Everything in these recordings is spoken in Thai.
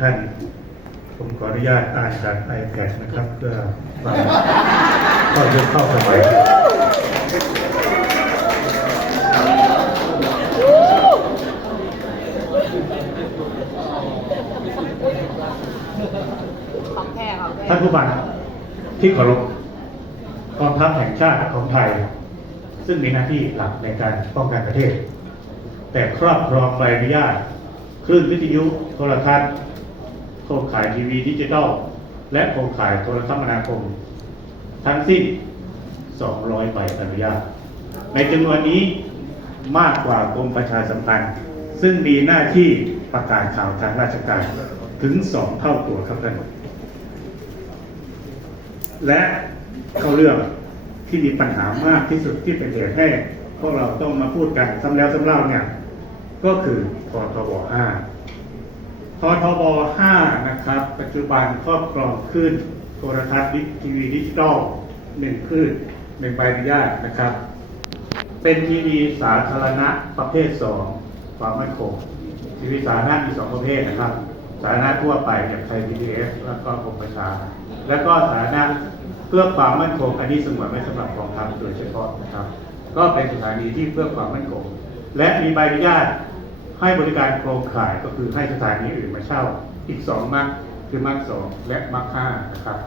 ท่าน ผมขออนุญาตอ่านจาก iPad นะครับเพื่อความเข้าใจเข้าสมัยของแท้ของแท้ท่านผู้บัญที่เคารพกองทัพแห่งชาติของไทย ซึ่งมีหน้าที่หลักในการป้องกันประเทศ แต่ครอบครองใบอนุญาตคลื่นวิทยุโทรทัศน์ ครงข่ายทีวีดิจิทัล และโครงข่ายโทรคมนาคม ทั้งสิ้น 200 ใบอนุญาต ในจำนวนนี้มากกว่ากรมประชาสัมพันธ์ ซึ่งมีหน้าที่ประกาศข่าวทางราชการถึงสองเท่าตัวครับท่านและเข้าเรื่องที่มีปัญหามากที่สุดที่เป็นเหตุให้พวกเราต้องมาพูดกันซ้ำแล้วซ้ำเล่าเนี่ย ก็คือพทบ5 พทบ 5 นะครับ ปัจจุบันครอบครองขึ้นโทรทัศน์ทีวีดิจิตอลหนึ่งคลื่นหนึ่งใบอนุญาตนะครับ เป็นทีวีสาธารณะประเภทสองความมั่นคงทีวีสาธารณะมีสองประเภทนะครับ สาธารณะทั่วไปอย่างไทยพีบีเอสแล้วก็กรมประชา แล้วก็สาธารณะเพื่อความมั่นคงอันนี้สงวนไว้สำหรับกองทัพโดยเฉพาะนะครับ ก็เป็นสถานีที่เพื่อความมั่นคง และมีใบอนุญาต ให้บริการโครงข่ายก็คือให้สถานีอื่นมาเช่าอีกสองมักคือมักสองและมักห้านะครับ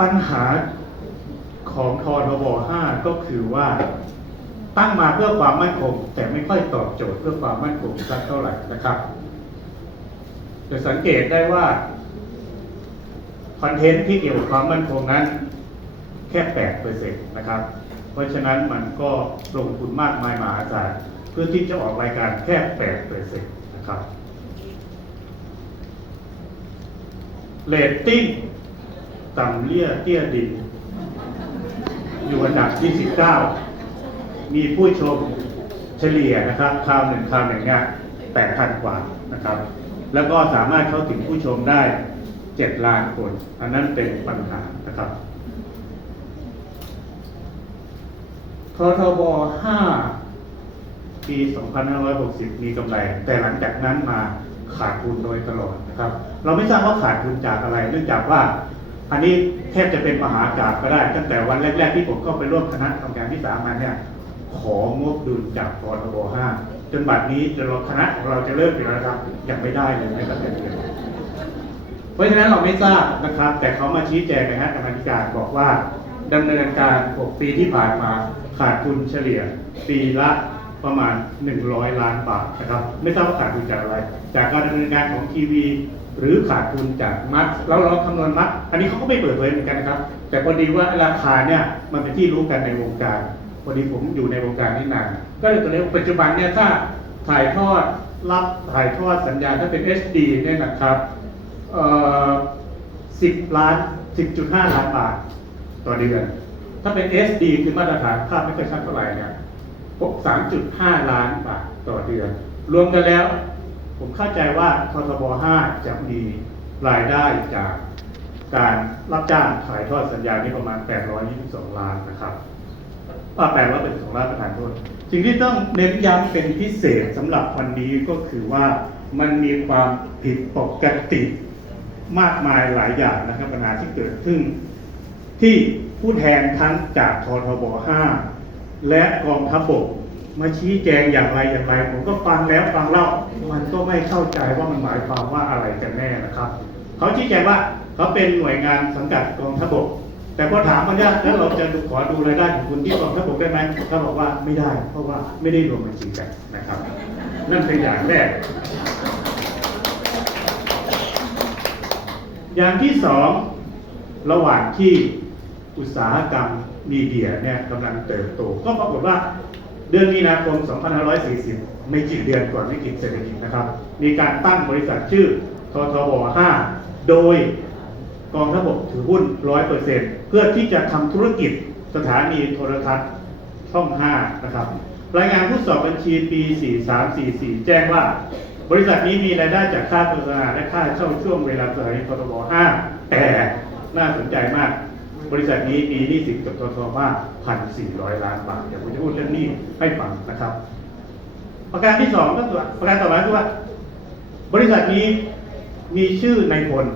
ปัญหาของททบ5ก็คือว่าตั้งมาเพื่อความมั่นคง แต่ไม่ค่อยตอบโจทย์เพื่อความมั่นคงสักเท่าไหร่นะครับจะสังเกตได้ว่าคอนเทนต์ที่เกี่ยวกับความมั่นคงนั้นแค่8เปอร์เซ็นต์นะครับ เพราะฉะนั้นมันก็ลงทุนมากมายมหาศาล เพื่อที่จะออกรายการแค่8เปอร์เซ็นต์นะครับเรตติ้งต่ำเลี่ยเตี้ยดิน อยู่อันดับที่19มีผู้ชมเฉลี่ยนะครับคราวหนึ่งคราวหนึ่งเนี่ยแปดพันกว่านะครับ แล้วก็สามารถเข้าถึงผู้ชมได้7ล้านคน อันนั้นเป็นปัญหานะครับททบ5 ปี 2560 มีกำไร แต่หลังจากนั้นมาขาดทุนโดยตลอดนะครับ เราไม่ทราบว่าขาดทุนจากอะไร เนื่องจากว่า อันนี้แทบจะเป็นมหากาบก็ได้ ตั้งแต่วันแรก ๆ ที่ผมเข้าไปร่วมคณะทำงานที่สามัญเนี่ย ของบดุลจากพทบ5จนบัดนี้จนเราคณะของเราจะเริ่มเป็นระดับยังไม่ได้เลยแม้แต่เดือนเดียเพราะฉะนั้นเราไม่ทราบนะครับ แต่เขามาชี้แจงนะฮะกรรมาธิการบอกว่าดำเนินการ 6 ปีที่ผ่านมาขาดทุนเฉลี่ยปีละ ประมาณ 100 ล้านบาทนะครับ ไม่ทราบว่าขาดทุนจากอะไร จากการดำเนินการของทีวีหรือขาดทุนจากมัดเราเราคำนวณมัด อันนี้เขาก็ไม่เปิดเผยเหมือนกันนะครับ แต่พอดีว่าราคาเนี่ยมันเป็นที่รู้กันในวงการพอดีผมอยู่ในวงการนี้นานก็เลยตัวเลขปัจจุบันเนี่ยถ้าถ่ายทอดรับถ่ายทอดสัญญาณถ้าเป็น HD เนี่ยนะครับเอ่อ10ล้าน10.5ล้านบาท ต่อเดือน ถ้าเป็น SD คือมาตรฐานภาพไม่ค่อยชัดเท่าไหร่เนี่ย พบ 3.5 ล้านบาทต่อเดือน รวมกันแล้ว ผมเข้าใจว่าททบ 5 จะมีรายได้จากการรับจ้างถ่ายทอดสัญญาณนี้ประมาณ 822 ล้านนะครับว่าแปลว่าเป็นสองล้านประธานโทษสิ่งที่ต้องเน้นย้ำเป็นพิเศษสำหรับวันนี้ก็คือว่ามันมีความผิดปกติมากมายหลายอย่างนะครับปัญหาที่เกิดขึ้น ที่ผู้แทนทั้งจากททบ 5 และกองทัพบกมาชี้แจงอย่างไรอย่างไร ผมก็ฟังแล้วฟังเล่ามันก็ไม่เข้าใจว่ามันหมายความว่าอะไรกันแน่นะครับเขาชี้แจงว่าเขาเป็นหน่วยงานสังกัดกองทัพบกแต่พอถามมันว่าแล้วเราจะดูขอดูรายได้ของคุณที่กองทัพบกได้ไหมเขาบอกว่าไม่ได้ เพราะว่าไม่ได้รวมบัญชีกันนะครับ นั่นเป็นอย่างแรก อย่างที่สองระหว่างที่อุตสาหกรรม มีเดียเนี่ยกำลังเติบโต ก็ปรากฏว่าเดือนมีนาคม 2540 ไม่กี่เดือนก่อนวิกฤตเศรษฐกิจนะครับ มีการตั้งบริษัทชื่อททบ5โดยกองทัพบกถือหุ้น 100%เพื่อที่จะทำธุรกิจสถานีโทรทัศน์ช่อง 5 นะครับ รายงานผู้สอบบัญชีปี 4344 แจ้งว่า บริษัทนี้มีรายได้จากค่าโฆษณาและค่าเช่าช่วงเวลาสถานีททบ5แต่น่าสนใจมาก บริษัทนี้มีหนี้สินกับททบ1,400 ล้านบาทเดี๋ยวผมจะพูดเรื่องหนี้ให้ฟังนะครับ ประการที่สองก็คือประการต่อมาคือว่า บริษัทนี้มีชื่อในายพล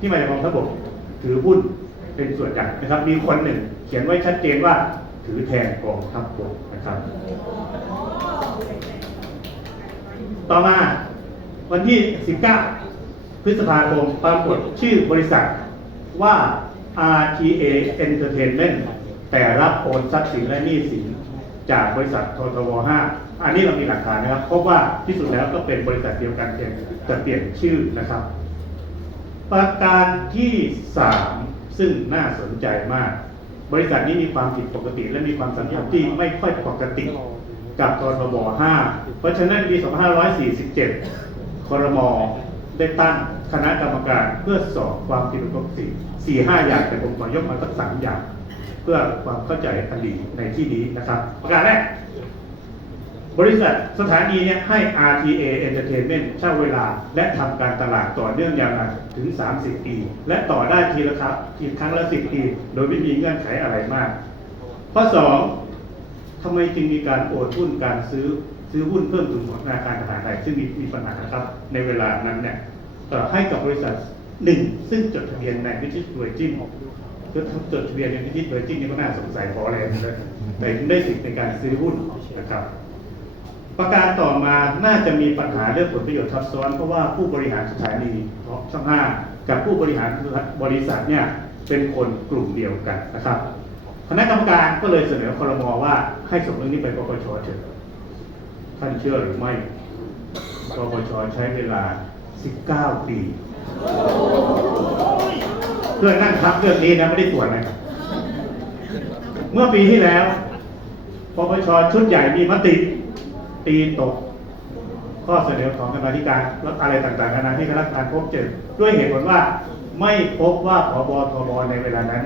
ที่มาจากกองทัพบกถือหุ้นเป็นส่วนใหญ่นะครับ มีคนหนึ่ง เขียนไว้ชัดเจนว่าถือแทนกองทัพบกนะครับ ต่อมาวันที่ 19 พฤษภาคมปรากฏชื่อบริษัทว่า RTA Entertainment แต่รับโอนทรัพย์สินและหนี้สินจากบริษัทททว5อันนี้เรามีหลักฐานนะครับพบว่าที่สุดแล้วก็เป็นบริษัทเดียวกันเพียงแต่เปลี่ยนชื่อนะครับ ประการที่ 3 ซึ่งน่าสนใจมาก บริษัทนี้มีความผิดปกติ และมีความสัมพันธ์ที่ไม่ค่อยปกติกับททบ5เพราะฉะนั้นปี 2547 ครม ได้ตั้งคณะกรรมการเพื่อสอบความผิดปกติ4-5อย่างแต่ผมขอยกมาสักสามอย่าง เพื่อความเข้าใจอดีในที่นี้นะครับ ประการแรก บริษัทสถานีเนี่ยให้ RTA Entertainment เช่าเวลา และทำการตลาดต่อเนื่องยาวนานถึง 30 ปี และต่อได้ทีละครับทีครั้งละ 10 ปี โดยไม่มีเงื่อนไขอะไรมาก ข้อ 2 ทำไมจึงมีการโอนหุ้นการซื้อซื้อหุ้นเพิ่มทุนของธนาคารทหารไทยซึ่งมีมีปัญหาครับ ในเวลานั้นเนี่ยเอ่อให้กับบริษัทหนึ่งซึ่งจดทะเบียนในวิชิตเวอร์จิ้นก็จดทะเบียนในวิชิตเวอร์จิ้นนี่ก็น่าสงสัยพออะไรเลยแต่ได้สิทธิ์ในการซื้อหุ้นนะครับ ประการต่อมาน่าจะมีปัญหาเรื่องผลประโยชน์ทับซ้อน เพราะว่าผู้บริหารสถานีช่องห้ากับผู้บริหารบริษัทเนี่ยเป็นคนกลุ่มเดียวกันนะครับ คณะกรรมการก็เลยเสนอคอรมว่าให้ส่งเรื่องนี้ไปปปชเถอะท่านเชื่อหรือไม่ปปชใช้เวลา 19 ปี เพื่อนั่งพักเรื่องนี้นะไม่ได้ตรวจนะเมื่อปีที่แล้วปปชชุดใหญ่มีมติตีตก ข้อเสนอของกรรมธิการและอะไรต่างๆนานาที่คณะกรรมการพบเจอด้วยเหตุผลว่าไม่พบว่าผบทบในเวลานั้น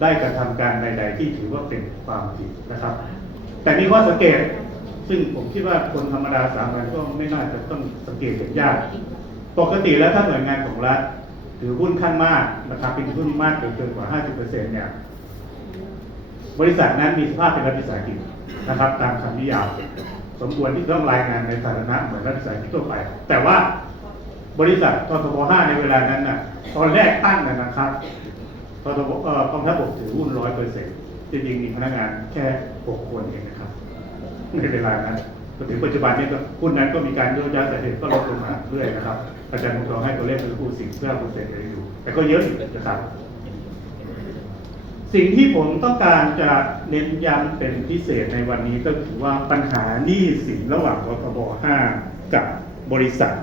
ได้กระทำการใด ๆ ที่ถือว่าเป็นความผิดนะครับ แต่มีข้อสังเกตซึ่งผมคิดว่าคนธรรมดาสามัญก็ไม่น่าจะต้องสังเกตเห็นยาก ปกติแล้วถ้าหน่วยงานของรัฐถือหุ้นขั้นมากนะครับเป็นหุ้นมากเกินกว่า 50%เนี่ย บริษัทนั้นมีสภาพเป็นรัฐวิสาหกิจนะครับ ตามคำนิยามสมควรที่ต้องรายงานในฐานะเหมือนรัฐวิสาหกิจทั่วไป แต่ว่าบริษัทททบ5ในเวลานั้นน่ะตอนแรกตั้งนะนะครับ ททบเอ่อกองทัพบกถือหุ้นร้อยเปอร์เซ็นต์จริงๆมีพนักงานแค่หกคนเองนะครับในเวลานั้นจนถึงปัจจุบันนี้ก็หุ้นนั้นก็มีการโยกย้ายแต่เหตุก็ลดลงมาเรื่อยนะครับ อาจารย์มุกทองให้ตัวเลขเป็นผู้สิ่งเพื่อเปอร์เซ็นต์เลยอยู่ แต่ก็เยอะอยู่นะครับ สิ่งที่ผมต้องการจะเน้นย้ำเป็นพิเศษในวันนี้ก็คือว่าปัญหาหนี้สินระหว่างททบ5กับบริษัท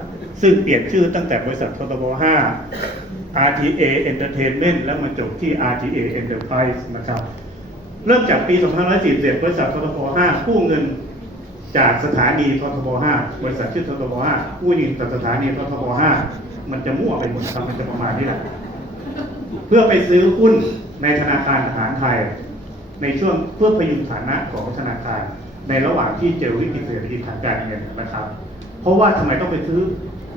ซึ่งเปลี่ยนชื่อตั้งแต่บริษัทททบ5 RTA Entertainment แล้วมาจบที่ RTA Enterprise นะครับ เริ่มจากปี 2547 บริษัทททบ5กู้เงินจากสถานีททบ5บริษัทชื่อททบ5กู้เงินจากสถานีททบ5มันจะมั่วไปหมดครับมันจะประมาณนี้แหละเพื่อไปซื้อหุ้นในธนาคารทหารไทย ในช่วงเพื่อพยุงฐานะของธนาคาร ในระหว่างที่เจอวิกฤตเศรษฐกิจทางการเงินนะครับ เพราะว่าทำไมต้องไปซื้อ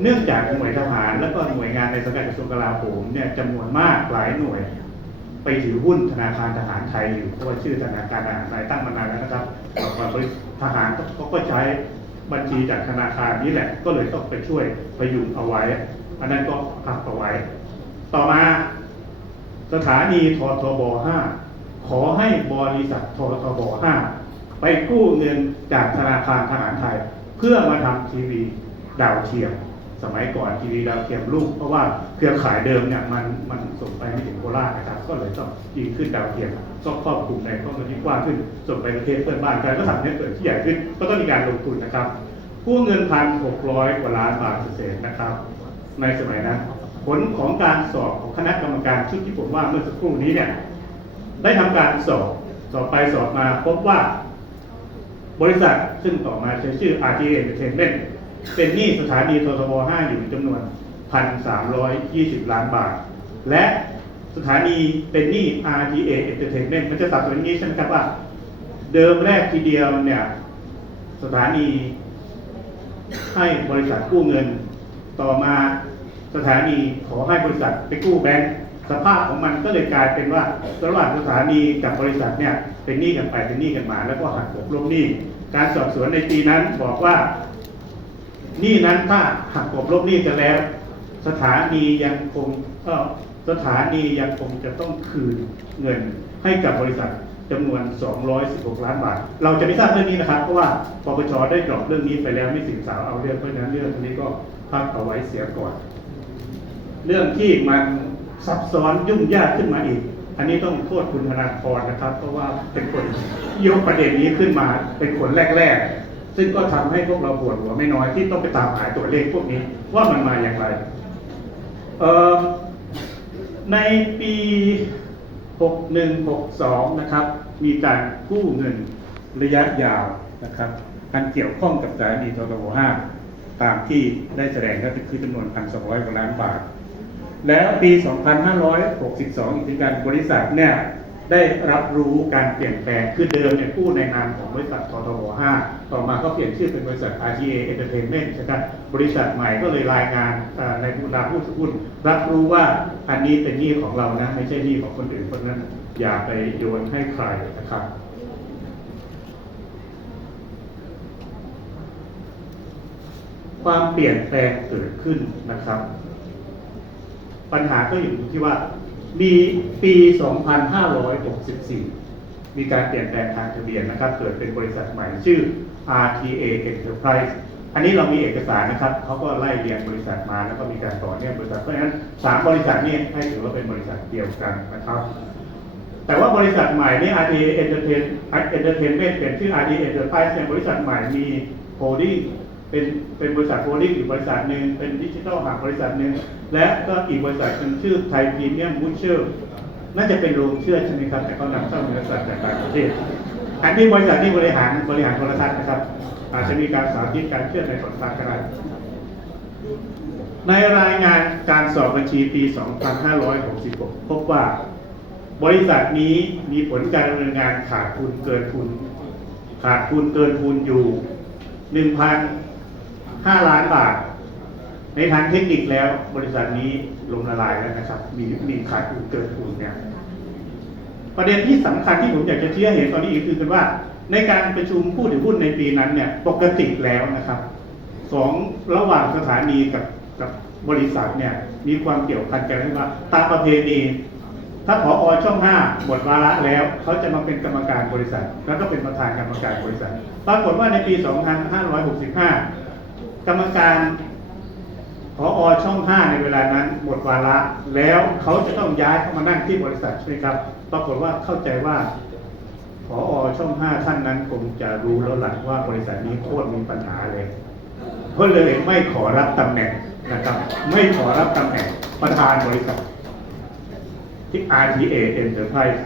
เนื่องจากหน่วยทหารและก็หน่วยงานในสังกัดกระทรวงกลาโหมเนี่ยจำนวนมากหลายหน่วย ไปถือหุ้นธนาคารทหารไทยอยู่เพราะว่าชื่อธนาคารทหารไทยตั้งมานานแล้วนะครับก่อทหารเขาก็ใช้บัญชีจากธนาคารนี้แหละ ก็เลยต้องไปช่วยพยุงเอาไว้ อันนั้นก็พักเอาไว้ ต่อมาสถานีททบ 5 ขอให้บริษัทททบ 5 ไปกู้เงินจากธนาคารทหารไทย เพื่อมาทำทีวีดาวเทียม สมัยก่อนทีวีดาวเทียมลูก เพราะว่าเครือข่ายเดิมเนี่ยมันมันส่งไปไม่ถึงโคราชนะครับ ก็เลยต้องยิงขึ้นดาวเทียมก็ครอบคลุมในข้อมูลที่กว้างขึ้นส่งไปประเทศเพื่อนบ้านกันก็ทำเน็ตเวิร์กที่ใหญ่ขึ้นก็ต้องมีการลงทุนนะครับกู้เงินพันหกร้อยกว่าล้านบาทเศษนะครับ ในสมัยนั้นผลของการสอบของคณะกรรมการชุดที่ผมว่าเมื่อสักครู่นี้เนี่ยได้ทำการสอบสอบไปสอบมาพบว่า บริษัทซึ่งต่อมาใช้ชื่อ RTA Entertainment เป็นหนี้สถานีททบ5อยู่จำนวน 1,320 ล้านบาท และสถานีเป็นหนี้ RTA Entertainment มันจะสับสนอย่างนี้ใช่ไหมครับว่า เดิมแรกทีเดียวเนี่ยสถานีให้บริษัทกู้เงิน ต่อมาสถานีขอให้บริษัทไปกู้แบงก์สภาพของมันก็เลยกลายเป็นว่าระหว่างสถานีกับบริษัทเนี่ยเป็นหนี้กันไปเป็นหนี้กันมา แล้วก็หักกลบหนี้ การสอบสวนในปีนั้นบอกว่า นี้นั้นถ้าหักกบลบนี้กันแล้ว สถานียังคงเอ่อสถานียังคงจะต้องคืนเงินให้กับบริษัทจำนวน 216 ล้านบาท เราจะไม่ทราบเรื่องนี้นะครับ เพราะว่าปปชได้กรอบเรื่องนี้ไปแล้วไม่สิงสาวเอาเรื่องเพราะฉะนั้นเรื่องนี้ก็พักเอาไว้เสียก่อน เรื่องที่มันซับซ้อนยุ่งยากขึ้นมาอีก อันนี้ต้องโทษคุณธนาธรนะครับ เพราะว่าเป็นคนยกประเด็นนี้ขึ้นมาเป็นคนแรก ๆ ซึ่งก็ทำให้พวกเราปวดหัวไม่น้อยที่ต้องไปตามหาตัวเลขพวกนี้ว่ามันมาอย่างไร ในปี 6162 นะครับ มีการกู้เงินระยะยาวนะครับอันเกี่ยวข้องกับสถานีททบ5ตามที่ได้แสดงก็คือจำนวน 1,200กว่าล้านบาท แล้วปี 2562อีกทีการบริษัทเนี่ย ได้รับรู้การเปลี่ยนแปลงคือเดิมเนี่ยกู้ในนามของบริษัทททบ5ต่อมาก็เปลี่ยนชื่อเป็นบริษัท RTA Entertainment นะครับบริษัทใหม่ก็เลยรายงานในบรรดาผู้ถือหุ้นรับรู้ว่าอันนี้เป็นหนี้ของเรานะไม่ใช่หนี้ของคนอื่นเพราะนั้นอย่าไปโยนให้ใครนะครับความเปลี่ยนแปลงเกิดขึ้นนะครับ ปัญหาก็อยู่ที่ว่า มีปี 2564 มีการเปลี่ยนแปลงทางทะเบียนนะครับ เกิดเป็นบริษัทใหม่ชื่อ RTA Enterprise อันนี้เรามีเอกสารนะครับ เขาก็ไล่เรียงบริษัทมาแล้วก็มีการต่อเนื่องบริษัท เพราะฉะนั้นสามบริษัทนี้ให้ถือว่าเป็นบริษัทเดียวกันนะครับ แต่ว่าบริษัทใหม่นี่ RTA Entertain Entertainment เป็นชื่อ RTA Enterprise เนี่ยบริษัทใหม่มีโฮลดิ้งเป็นเป็นบริษัทโฮลดิ้งอยู่บริษัทหนึ่งเป็นดิจิทัลหับบริษัทหนึ่ง และก็อีกบริษัทเป็นชื่อไทยพรีเมียมบูชเชอร์น่าจะเป็นโรงเชื่อใช่ไหมครับ แต่เขานำเข้าบริษัทจากต่างประเทศ อันนี้บริษัทนี้บริหารบริหารโทรทัศน์นะครับ อาจจะมีการสาธิตการเชื่อมในโทรทัศน์ก็ได้ในรายงานการสอบบัญชีปี 2566 พบว่าบริษัทนี้มีผลการดำเนินงานขาดทุนเกินทุน ขาดทุนเกินทุนอยู่ 1,005ล้านบาท ในทางเทคนิคแล้วบริษัทนี้ลงละลายแล้วนะครับ มีมีขาดทุนเกินทุนเนี่ยประเด็นที่สำคัญที่ผมอยากจะเชี้ให้เห็นตอนนี้อีกคือกันว่า ในการประชุมผู้ถือหุ้นในปีนั้นเนี่ยปกติแล้วนะครับสองระหว่างสถานีกับกับบริษัทเนี่ยมีความเกี่ยวพันกันที่ว่าตามประเพณีถ้าผออช่องห้าหมดวาระแล้วเขาจะมาเป็นกรรมการบริษัท แล้วก็เป็นประธานกรรมการบริษัท ปรากฏว่าในปี 2565 กรรมการ ออช่องห้าในเวลานั้นหมดวาระแล้วเขาจะต้องย้ายเข้ามานั่งที่บริษัทใช่ไหมครับ ปรากฏว่าเข้าใจว่าผออช่องห้าท่านนั้นคงจะรู้แล้วหลักว่าบริษัทนี้โคตรมีปัญหาเลยก็เลยไม่ขอรับตำแหน่งนะครับ ไม่ขอรับตำแหน่งประธานบริษัทที่ RTA Enterprise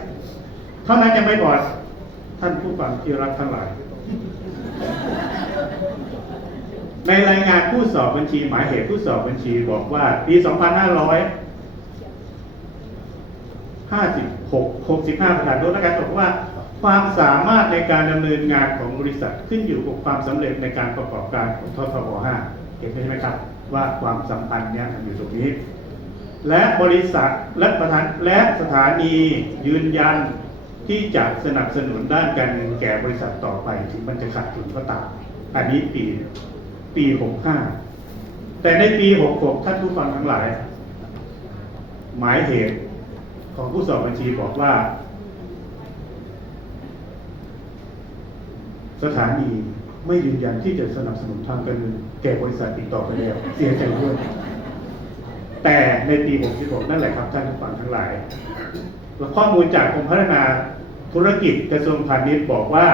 เท่านั้นยังไม่พอท่านผู้ฟังที่รักทั้งหลาย ในรายงานผู้สอบบัญชี หมายเหตุผู้สอบบัญชีบอกว่า ปี 2556 65ประธานโทษนะครับบอกว่าความสามารถในการดำเนินงานของบริษัทขึ้นอยู่กับความสำเร็จในการประกอบการของททบ5เห็นไหมครับว่าความสัมพันธ์เนี่ยมันอยู่ตรงนี้ และบริษัทและประธานและสถานียืนยันที่จะสนับสนุนด้านการเงินแก่บริษัทต่อไปถึงมันจะขาดทุนก็ตามอันนี้ปี ปี 65 แต่ในปี 66 ท่านผู้ฟังทั้งหลาย หมายเหตุของผู้สอบบัญชีบอกว่า สถานีไม่ยืนยันที่จะสนับสนุนทางการเงินแก่บริษัทอีกต่อไปแล้ว เสียใจด้วย แต่ในปี 66 นั่นแหละครับท่านผู้ฟังทั้งหลายข้อมูลจากกรมพัฒนาธุรกิจกระทรวงพาณิชย์บอกว่า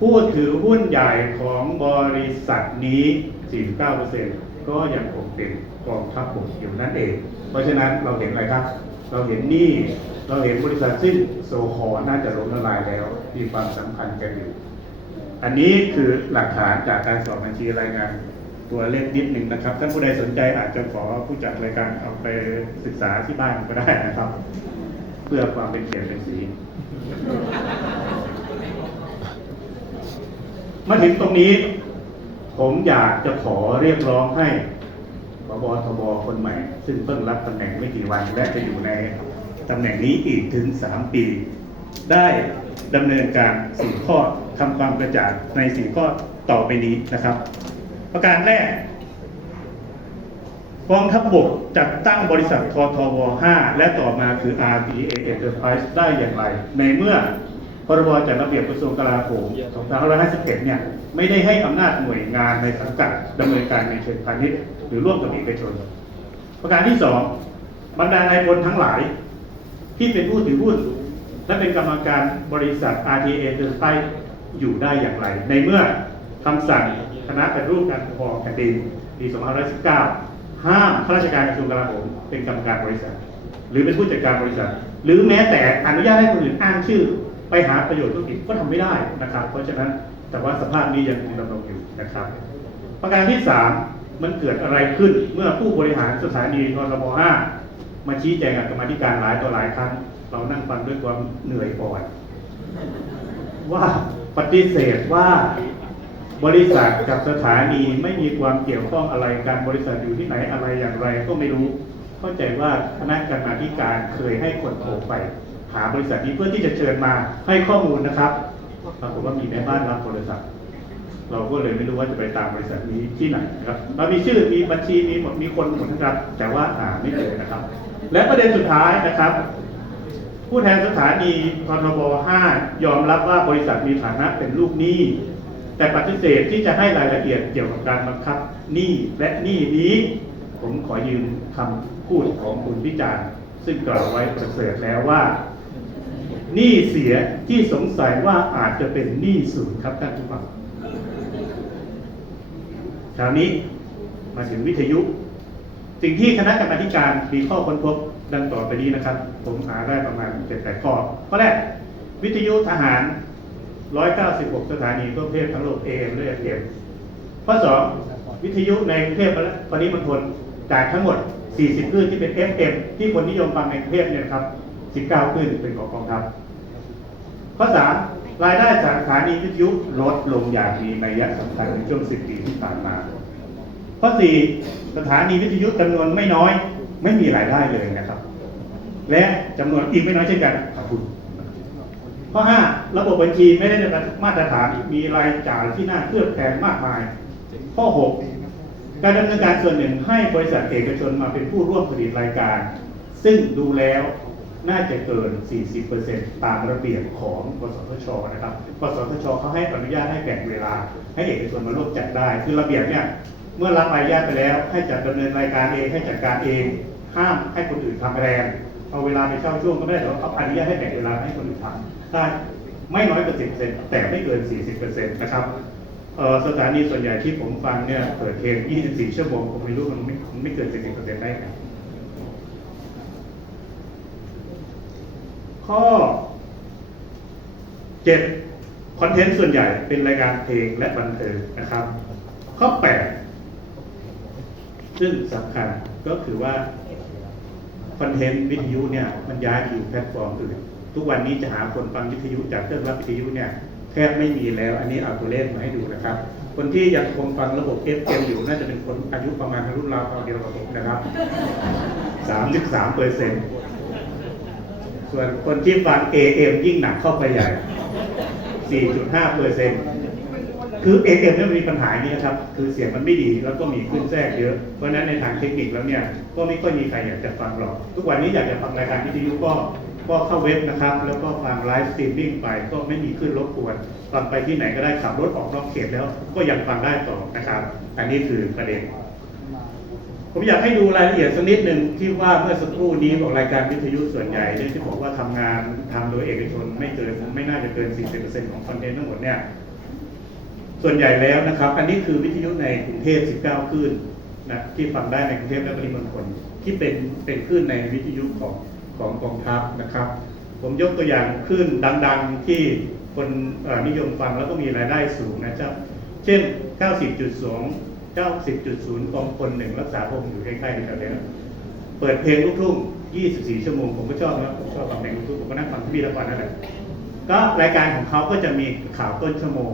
ผู้ถือหุ้นใหญ่ของบริษัทนี้ 49%ก็ยังคงเป็นกองทัพบกอยู่นั่นเอง เพราะฉะนั้นเราเห็นอะไรครับ เราเห็นนี่ เราเห็นบริษัทซึ่งโซฮอน่าจะล้มละลายแล้ว มีความสัมพันธ์กันอยู่ อันนี้คือหลักฐานจากการสอบบัญชีรายงานตัวเลขนิดหนึ่งนะครับท่านผู้ใดสนใจอาจจะขอผู้จัดรายการเอาไปศึกษาที่บ้านก็ได้นะครับ เพื่อความเป็นเขียนเป็นสี มาถึงตรงนี้ ผมอยากจะขอเรียกร้องให้บบทบคนใหม่ ซึ่งเพิ่งรับตำแหน่งไม่กี่วันและจะอยู่ในตำแหน่งนี้อีกถึง 3 ปี ได้ดำเนินการสี่ข้อทำความกระจ่างในสี่ข้อต่อไปนี้นะครับ ประการแรกกองทัพบกจัดตั้งบริษัทททว 5 และต่อมาคือ RTA Enterprise ได้อย่างไร ในเมื่อ พรบจัดระเบียบกระทรวงกลาโหม2551 เนี่ย ไม่ได้ให้อำนาจหน่วยงานในสังกัดดำเนินการในเชิงพาณิชย์หรือร่วมกับเอกชน ประการที่สองบรรดานายพลทั้งหลาย ที่เป็นผู้ถือหุ้นและเป็นกรรมการบริษัท RTA เดินไปอยู่ได้อย่างไร ในเมื่อคำสั่งคณะปฏิรูปการปกครองแผ่นดินปี2519 ห้ามข้าราชการกระทรวงกลาโหมเป็นกรรมการบริษัท หรือเป็นผู้จัดการบริษัท หรือแม้แต่อนุญาตให้คนอื่นอ้างชื่อ ไปหาประโยชน์ธุรกิจก็ทำไม่ได้นะครับ เพราะฉะนั้นแต่ว่าสภาพนี้ยังคงดำรงอยู่นะครับ ประการที่สามมันเกิดอะไรขึ้นเมื่อผู้บริหารสถานีทรบ5มาชี้แจงกับกรรมธิการหลายต่อหลายครั้ง เรานั่งฟังด้วยความเหนื่อยปอดว่าปฏิเสธว่าบริษัทกับสถานีไม่มีความเกี่ยวข้องอะไรกันบริษัทอยู่ที่ไหนอะไรอย่างไรก็ไม่รู้ เข้าใจว่าคณะกรรมาธิการเคยให้คนโทรไป หาบริษัทนี้เพื่อที่จะเชิญมาให้ข้อมูลนะครับปรากฏว่ามีแม่บ้านรับโทรศัพท์เราก็เลยไม่รู้ว่าจะไปตามบริษัทนี้ที่ไหนนะครับเรามีชื่อมีบัญชีมีหมดมีคนหมดนะครับ แต่ว่าหาไม่เจอนะครับ และประเด็นสุดท้ายนะครับ ผู้แทนสถานีทบ5ยอมรับว่าบริษัทมีฐานะเป็นลูกหนี้แต่ปฏิเสธที่จะให้รายละเอียดเกี่ยวกับการบังคับหนี้และหนี้นี้ ผมขอยืมคำพูดของคุณวิจารณ์ซึ่งกล่าวไว้ประเสริฐแล้วว่า หนี้เสียที่สงสัยว่าอาจจะเป็นหนี้ศูนย์ครับท่านผู้ฟังคราวนี้มาถึงวิทยุ สิ่งที่คณะกรรมาการมีข้อค้นพบดังต่อไปนี้นะครับ ผมหาได้ประมาณเจ็ดแปดข้อข้อแรกวิทยุทหาร 196 สถานีทั่วประเทศทั้งโลก AM และ FM ข้อ 2 วิทยุในกรุงเทพและปริมณฑลจากทั้งหมด 40 คลื่นที่เป็น FM ที่คนนิยมฟังในกรุงเทพเนี่ยครับ 19คลื่นเป็นของกองทัพ ข้อ 3 รายได้จากสถานีวิทยุลดลงอย่างมีนัยสำคัญในช่วง 10 ปีที่ผ่านมา ข้อ 4 สถานีวิทยุจำนวนไม่น้อย ไม่มีรายได้เลยนะครับ และจำนวนอีกไม่น้อยเช่นกันขอบคุณข้อ 5 ระบบบัญชีไม่ได้มาตรฐานมีรายจ่ายที่น่าเคลือบแคลงมากมาย ข้อ 6 การดำเนินการส่วนหนึ่งให้บริษัทเอกชนมาเป็นผู้ร่วมผลิตรายการ ซึ่งดูแล้ว น่าจะเกิน 40%ตามระเบียบของกสทชนะครับกสทชเขาให้อนุญาตให้แบ่งเวลา ให้เอกชนมาร่วมจัดได้ คือระเบียบเนี่ยเมื่อรับรายญาตไปแล้ว ให้จัดดำเนินรายการเองให้จัดการเอง ห้ามให้คนอื่นทำแทนเอาเวลาไปเช่าช่วงก็ไม่ได้แต่ว่าเขาอนุญาตให้แบ่งเวลาให้คนอื่นทำได้ไม่น้อยกว่า 10%แต่ไม่เกิน 40%นะครับสถานีส่วนใหญ่ที่ผมฟังเนี่ยเปิดเพลง24 ชั่วโมงผมไม่รู้มันไม่ไม่เกิน 40%ได้ไง ข้อ7คอนเทนต์ส่วนใหญ่เป็นรายการเพลงและบันเทิงนะครับ ข้อ8ซึ่งสำคัญก็คือว่าคอนเทนต์วิทยุเนี่ยมันย้ายไปอยู่แพลตฟอร์มอื่นทุกวันนี้จะหาคนฟังวิทยุจากเครื่องรับวิทยุเนี่ยแทบไม่มีแล้ว อันนี้เอาตัวเลขมาให้ดูนะครับ คนที่ยังคงฟังระบบ FM อยู่น่าจะเป็นคนอายุประมาณรุ่นราวคราวเดียวกับผมนะครับ 33เปอร์เซ็นต์ ส่วนคนที่ฟัง AM ยิ่งหนักเข้าไปใหญ่ 4.5เปอร์เซ็นต์คือ AM เนี่ยมันมีปัญหานี้ครับ คือเสียงมันไม่ดีแล้วก็มีขึ้นแทรกเยอะ เพราะฉะนั้นในทางเทคนิคแล้วเนี่ย ก็ไม่ค่อยมีใครอยากจะฟังหรอก ทุกวันนี้อยากจะฟังรายการวิทยุก็ก็เข้าเว็บนะครับ แล้วก็ฟังไลฟ์สตรีมมิ่งไปก็ไม่มีขึ้นรบกวนฟังไปที่ไหนก็ได้ขับรถออกนอกเขตแล้วก็ยังฟังได้ต่อนะครับ อันนี้คือประเด็น ผมอยากให้ดูรายละเอียดสักนิดหนึ่งที่ว่าเมื่อสักครู่นี้บอกรายการวิทยุส่วนใหญ่เนี่ยที่บอกว่าทำงานทำโดยเอกชนไม่เกินไม่น่าจะเกิน 40%ของคอนเทนต์ทั้งหมดเนี่ยส่วนใหญ่แล้วนะครับ อันนี้คือวิทยุในกรุงเทพ 19 คลื่นนะที่ฟังได้ในกรุงเทพและปริมณฑลที่เป็นเป็นคลื่นในวิทยุของของกองทัพนะครับ ผมยกตัวอย่างคลื่นดัง ๆที่คนนิยมฟังแล้วก็มีรายได้สูงนะครับ เช่น 90.2 90.0กองพลหนึ่งรักษาพงศ์อยู่ใกล้ๆกันเลยนะเปิดเพลงลูกทุ่ง 24 ชั่วโมง ผมก็ชอบนะผมชอบฟังเพลงลูกทุ่งผมก็นั่งฟังที่พี่ละครนั่นแหละก็รายการของเขาก็จะมีข่าวต้นชั่วโมง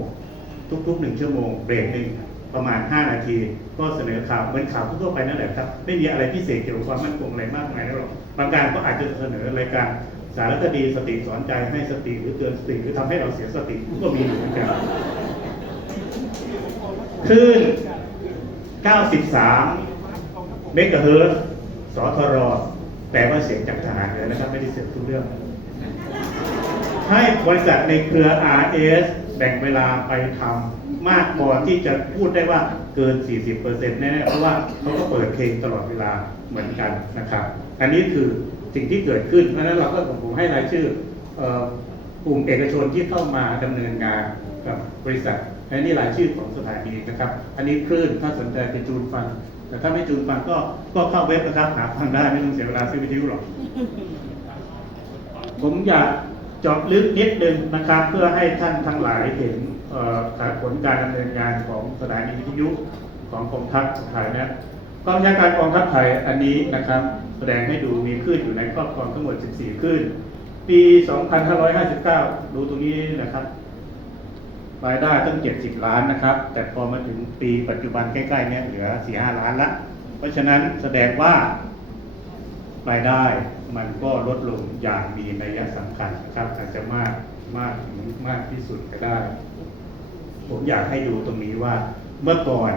ทุกๆหนึ่งชั่วโมงเบรกหนึ่งประมาณ 5 นาที ก็เสนอข่าวเหมือนข่าวทั่วไปนั่นแหละครับ ไม่มีอะไรพิเศษเกี่ยวกับความมั่นคงอะไรมากมายนะหรอกบางการก็อาจจะเสนอรายการสารคดีสติสอนใจให้สติหรือเตือนสติหรือทำให้เราเสียสติก็มีเหมือนกันคลื่น 93เมกะเฮิร์สทรแปลว่าเสียงจากทหารเลยนะครับ ไม่ได้เสียงทุกเรื่อง ให้บริษัทในเครือ RS แบ่งเวลาไปทำมากพอที่จะพูดได้ว่าเกิน 40%แน่ๆเพราะว่าเขาก็เปิดเพลงตลอดเวลาเหมือนกันนะครับ อันนี้คือสิ่งที่เกิดขึ้น เพราะฉะนั้นเราก็ผมให้รายชื่อเอ่อกลุ่มเอกชนที่เข้ามาดำเนินงานกับบริษัท และนี่รายชื่อของสถานีนะครับ อันนี้คลื่นถ้าสนใจไปจูนฟัง แต่ถ้าไม่จูนฟังก็ก็เข้าเว็บนะครับหาฟังได้ไม่ต้องเสียเวลาซื้อวิทยุหรอก ผมอยากเจาะลึกนิดนึงนะครับ เพื่อให้ท่านทั้งหลายเห็นผลการดำเนินงานของสถานีวิทยุของกองทัพไทยนะกองบัญชาการกองทัพไทยอันนี้นะครับ แสดงให้ดูมีคลื่นอยู่ในครอบครองทั้งหมด 14คลื่นปี 2559 ดูตรงนี้นะครับ รายได้ตั้ง 70 ล้านนะครับ แต่พอมาถึงปีปัจจุบันใกล้ๆเนี่ยเหลือ 4-5 ล้านละ เพราะฉะนั้นแสดงว่ารายได้มันก็ลดลงอย่างมีนัยสำคัญนะครับ อาจจะมากมากถึงมากที่สุดก็ได้ ผมอยากให้ดูตรงนี้ว่าเมื่อก่อน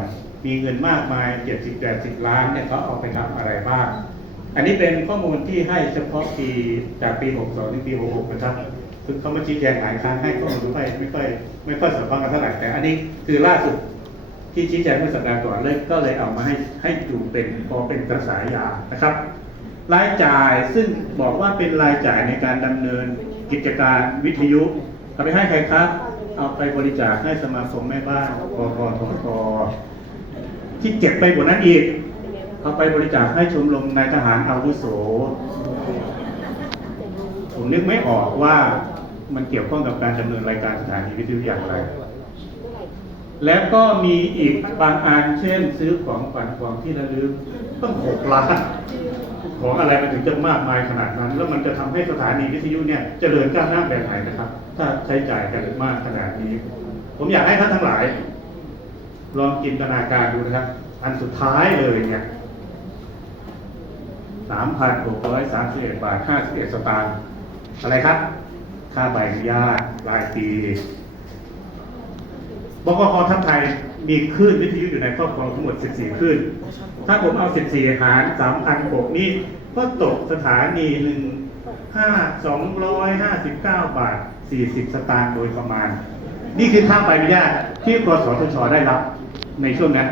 มีเงินมากมาย 70 80 ล้านเนี่ยเขาเอาไปทำอะไรบ้าง อันนี้เป็นข้อมูลที่ให้เฉพาะปีจากปี 62 ถึงปี 66 นะครับ คือเขามาชี้แจงหลายครั้งให้ข้อมูลไม่ไม่ค่อยไม่ค่อยสอดคล้องกันเท่าไหร่แต่อันนี้คือล่าสุดที่ชี้แจงเมื่อสัปดาห์ก่อนเลยก็เลยเอามาให้ให้ดูเป็นพอเป็นกระสายยานะครับ รายจ่ายซึ่งบอกว่าเป็นรายจ่ายในการดำเนินกิจการวิทยุเอาไปให้ใครครับ เอาไปบริจาคให้สมาคมแม่บ้านกกททที่เก็บไปกว่านั้นอีก เอาไปบริจาคให้ชมรมนายทหารอาวุโส ผมนึกไม่ออกว่า มันเกี่ยวข้องกับการดำเนินรายการสถานีวิทยุอย่างไร แล้วก็มีอีกบางอันเช่น ซื้อของฝันของที่ระลึกต้องหกล้านของอะไรมันถึงจะมากมายขนาดนั้น แล้วมันจะทำให้สถานีวิทยุเนี่ยเจริญก้าวหน้าแบบไหนนะครับ ถ้าใช้จ่ายกันมากขนาดนี้ ผมอยากให้ท่านทั้งหลาย ลองจินตนาการดูนะครับ อันสุดท้ายเลยเนี่ยสามพันหกร้อยสามสิบเอ็ดบาทห้าสิบเอ็ดสตางค์อะไรครับ ค่าใบอนุญาตรายปีบกคทัพไทยมีคลื่นวิทยุอยู่ในครอบครองทั้งหมด 14คลื่น ถ้าผมเอา 14 หาร 3,006นี่ก็ตกสถานีหนึ่งห้า259 บาท 40 สตางค์โดยประมาณ นี่คือค่าใบอนุญาตที่กสทชได้รับในช่วงนั้น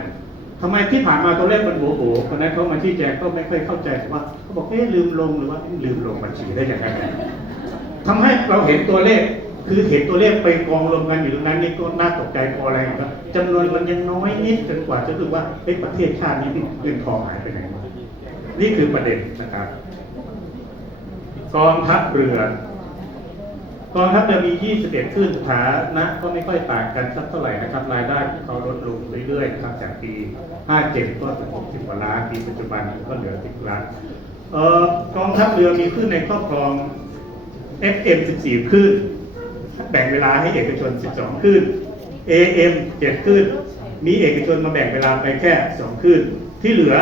ทำไมที่ผ่านมาตัวเลขมันโบโบคนนั้นเขามาชี้แจงก็ไม่ค่อยเข้าใจว่าเขาบอกเอ๊ะลืมลงหรือว่าลืมลงบัญชีได้ยังไง ทำให้เราเห็นตัวเลข คือเห็นตัวเลขไปกองรวมกันอยู่ตรงนั้นนี่ก็น่าตกใจพออะไรครับจำนวนมันยังน้อยนิดจนกว่าจะรู้ว่าเอ้ประเทศชาตินี้เงินทองหายไปไหนนี่คือประเด็นนะครับกองทัพเรือกองทัพเรือมี 21คลื่นสถานะ ก็ไม่ค่อยต่างกันสักเท่าไหร่นะครับ รายได้ของเขาลดลงเรื่อยๆครับจากปี 57 ก็ถึง60กว่าล้าน ปีปัจจุบันก็เหลือ 10 ล้านเอ่อกองทัพเรือมีคลื่นในครอบครอง FM 14คลื่นแบ่งเวลาให้เอกชน 12 คลื่น AM 7คลื่น มีเอกชนมาแบ่งเวลาไปแค่ 2 คลื่น ที่เหลือ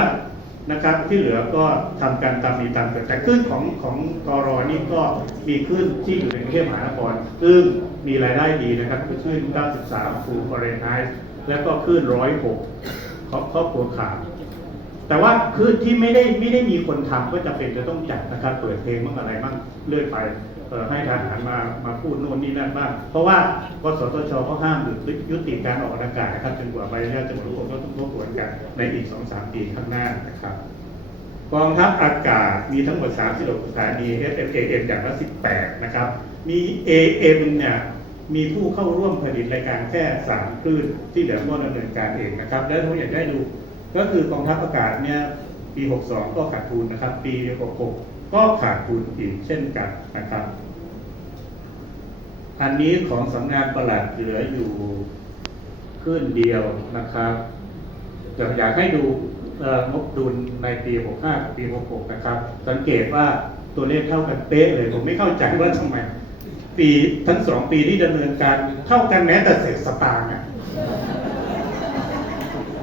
นะครับที่เหลือก็ทำกันตามมีตามเกิดแต่คลื่นของของกรอนี่ก็มีคลื่นที่อยู่ในกรุงเทพมหานครซึ่งมีรายได้ดีนะครับคือคลื่น 93ฟูฟอร์เรนไฮต์แล้วก็คลื่น 106ของครอบครัวขาวแต่ว่าคือที่ไม่ได้ไม่ได้มีคนทำก็จะเป็นจะต้องจัดนะครับเปิดเพลงบ้างอะไรบ้างเลื่อยไป ให้ทหารมามาพูดโน่นนี่นั่นบ้าง เพราะว่ากสทชเขาห้ามหรือยุติการออกอากาศนะครับจนกว่าใบอนุญาตจะหมดอายุก็ต้องทบทวนกันในอีกสองสามปีข้างหน้านะครับกองทัพอากาศมีทั้งหมด 36สถานี FM AM อย่างละ 18 นะครับ มี AM เนี่ยมีผู้เข้าร่วมผลิตรายการแค่ 3 คลื่นที่เหลือก็ดำเนินการเองนะครับ แล้วผมอย่ากได้ดู ก็คือกองทัพอากาศเนี่ยปี 62 ก็ขาดทุนนะครับ ปี 66 ก็ขาดทุนอีกเช่นกันนะครับ อันนี้ของสำนักงานประหลัดเหลืออยู่คลื่นเดียวนะครับอยากให้ดูงบดุลในปี 65กับปี 66 นะครับ สังเกตว่าตัวเลขเท่ากันเป๊ะเลย ผมไม่เข้าใจว่าทำไมปีทั้งสองปีที่ดำเนินการเท่ากันแม้แต่เศษสตางค์อะ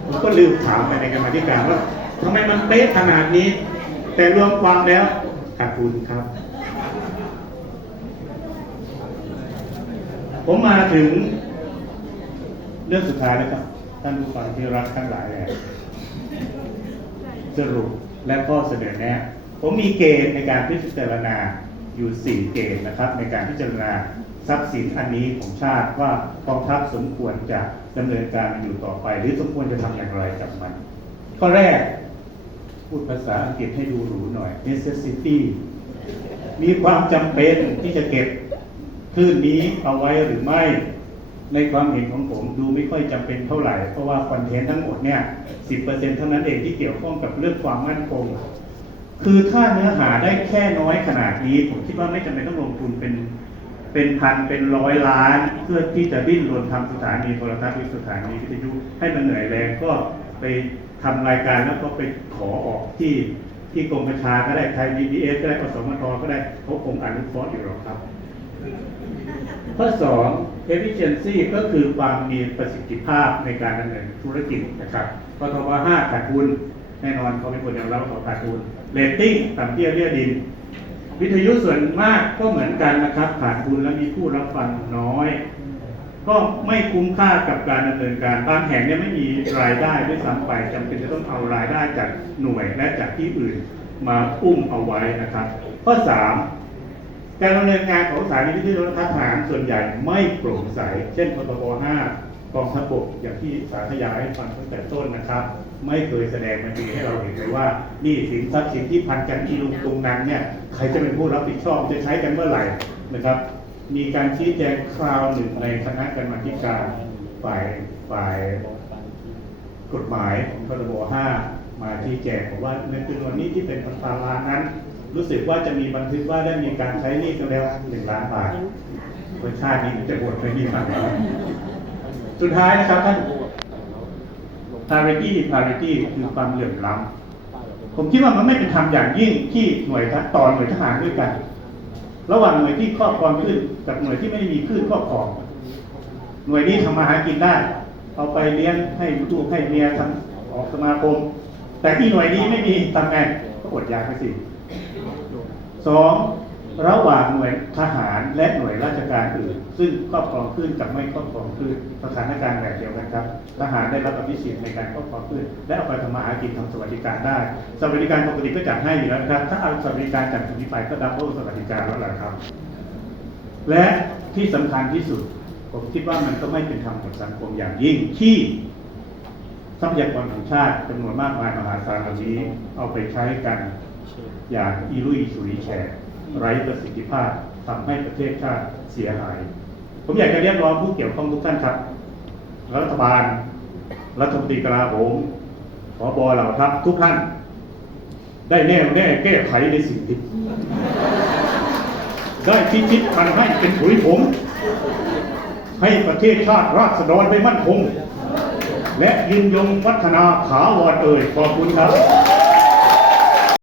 ผมก็ลืมถามไปในกรรมธิการว่าทำไมมันเป๊ะขนาดนี้ แต่รวมความแล้ว ขาดทุนครับ ผมมาถึง เรื่องสุดท้ายแล้วครับ ท่านผู้ฟังที่รักทั้งหลายแหละสรุปและข้อเสนอแนะ ผมมีเกณฑ์ในการพิจารณาอยู่ 4 เกณฑ์นะครับ ในการพิจารณาทรัพย์สินอันนี้ของชาติว่ากองทัพสมควรจะดำเนินการอยู่ต่อไป หรือสมควรจะทำอย่างไรกับมัน ข้อแรก พูดภาษาอังกฤษให้ดูหรูหน่อย necessity มีความจำเป็นที่จะเก็บคลื่นนี้เอาไว้หรือไม่ ในความเห็นของผมดูไม่ค่อยจำเป็นเท่าไหร่ เพราะว่าคอนเทนต์ทั้งหมดเนี่ย10%เท่านั้นเองที่เกี่ยวข้องกับเรื่องความมั่นคง คือถ้าเนื้อหาได้แค่น้อยขนาดนี้ ผมคิดว่าไม่จำเป็นต้องลงทุนเป็นเป็นพันเป็นร้อยล้าน เพื่อที่จะดิ้นรนทำสถานีโทรทัศน์หรือสถานีวิทยุให้มันเหนื่อยแรงก็ไป ทำรายการแล้วก็ไปขอออกที่ที่กรมประชาก็ได้ไทย BBS ก็ได้อสมทก็ได้เขาคงอนุเคราะห์อยู่หรอกครับ ข้อ2 efficiency ก็คือความมีประสิทธิภาพในการดำเนินธุรกิจนะครับกทบ5ขาดทุนแน่นอนเขาเป็นคนยอมรับว่าเขาขาดทุน rating ต่ำเตี้ยเลี่ยดิน วิทยุส่วนมากก็เหมือนกันนะครับขาดทุนและมีผู้รับฟังน้อย ก็ไม่คุ้มค่ากับการดำเนินการบางแห่งเนี่ยไม่มีรายได้ด้วยซ้ำไปจำเป็นจะต้องเอารายได้จากหน่วยและจากที่อื่นมาอุ้มเอาไว้นะครับ ข้อ 3 การดำเนินงานของสถานีวิทยุโทรทัศน์ทหารส่วนใหญ่ไม่โปร่งใส เช่นพทบ5กองทัพบกอย่างที่สาธยายให้ฟังตั้งแต่ต้นนะครับ ไม่เคยแสดงมันดีให้เราเห็นเลยว่านี่สินทรัพย์สินที่พันกันที่ลุงตรงนั้นเนี่ยใครจะเป็นผู้รับผิดชอบจะใช้กันเมื่อไหร่นะครับ มีการชี้แจงคราวหนึ่งในคณะกรรมาธิการฝ่ายฝ่ายกฎหมายของพรบ5มาชี้แจงบอกว่าในจำนวนนี้ที่เป็นพันตาล้านนั้น รู้สึกว่าจะมีบันทึกว่าได้มีการใช้หนี้กันแล้วหนึ่งล้านบาทประชาตินี้จะบวชไปนี่มาสุดท้ายนะครับท่าน parity parity คือความเหลื่อมล้ำผมคิดว่ามันไม่เป็นธรรมอย่างยิ่งที่หน่วยทหารต่อหน่วยทหารด้วยกัน ระหว่างหน่วยที่ครอบครองขึ้นกับหน่วยที่ไม่มีขึ้นครอบครอง หน่วยนี้ทำมาหากินได้ เอาไปเลี้ยงให้ลูกให้เมียทั้งออกสมาคม แต่ที่หน่วยนี้ไม่มีทำไงก็อดอยากไปสิสอง ระหว่างหน่วยทหารและหน่วยราชการอื่น ซึ่งครอบครองขึ้นกับไม่ครอบครองขึ้นสถานการณ์แบบเดียวกันครับทหารได้รับอภิสิทธิ์ในการครอบครองขึ้นและเอาไปทำมาหากินทำสวัสดิการได้ สวัสดิการปกติก็จัดให้อยู่แล้วนะครับ ถ้าเอาสวัสดิการจากตรงนี้ไปก็ดับเบิลสวัสดิการแล้วล่ะครับ และที่สำคัญที่สุด ผมคิดว่ามันก็ไม่เป็นธรรมกับสังคมอย่างยิ่งที่ทรัพยากรของชาติจำนวนมากมายมหาศาลเหล่านี้เอาไปใช้กันอย่างอีลุยสุยแฉ ไร้ประสิทธิภาพทำให้ประเทศชาติเสียหาย ผมอยากจะเรียกร้องผู้เกี่ยวข้องทุกท่านครับ รัฐบาล รัฐมนตรีกลาโหมผบเหล่าทัพทุกท่าน ได้แน่แน่แก้ไขในสิ่งที่ได้พิชิตพันให้เป็นผุยผงให้ประเทศชาติราษฎรไม่มั่นคง และยืนยงวัฒนาถาวรเอ่ยขอบคุณครับ